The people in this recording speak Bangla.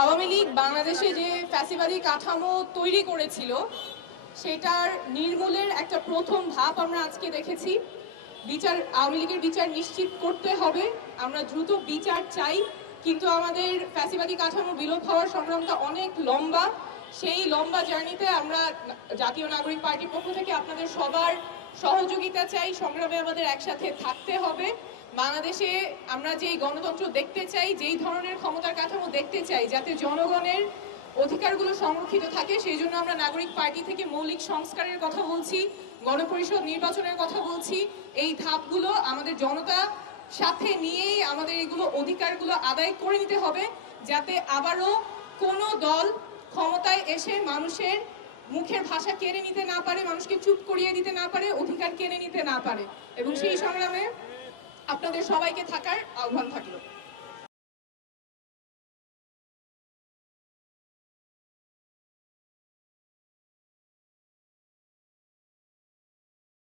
আওয়ামী লীগ বাংলাদেশে যে ফ্যাসিবাদী কাঠামো তৈরি করেছিল সেটার নির্মূলের একটা প্রথম ধাপ আমরা আজকে দেখেছি। আওয়ামী লীগের বিচার নিশ্চিত করতে হবে, আমরা দ্রুত বিচার চাই, কিন্তু আমাদের ফ্যাসিবাদী কাঠামো বিলোপ হওয়ার সংগ্রামটা অনেক লম্বা। সেই লম্বা জার্নিতে আমরা জাতীয় নাগরিক পার্টির পক্ষ থেকে আপনাদের সবার সহযোগিতা চাই, সংগ্রামে আমাদের একসাথে থাকতে হবে। বাংলাদেশে আমরা যেই গণতন্ত্র দেখতে চাই, যেই ধরনের ক্ষমতার কাঠামো দেখতে চাই, যাতে জনগণের অধিকারগুলো সংরক্ষিত থাকে, সেই জন্য আমরা নাগরিক পার্টি থেকে মৌলিক সংস্কারের কথা বলছি, গণপরিষদ নির্বাচনের কথা বলছি। এই ধাপগুলো আমাদের জনতা সাথে নিয়েই আমাদের এগুলো অধিকারগুলো আদায় করে নিতে হবে, যাতে আবারও কোনো দল ক্ষমতায় এসে মানুষের মুখের ভাষা কেড়ে নিতে না পারে, মানুষকে চুপ করিয়ে দিতে না পারে, অধিকার কেড়ে নিতে না পারে। এবং সেই সংগ্রামে আপনাদের সবাইকে থাকার আহ্বান থাকলো।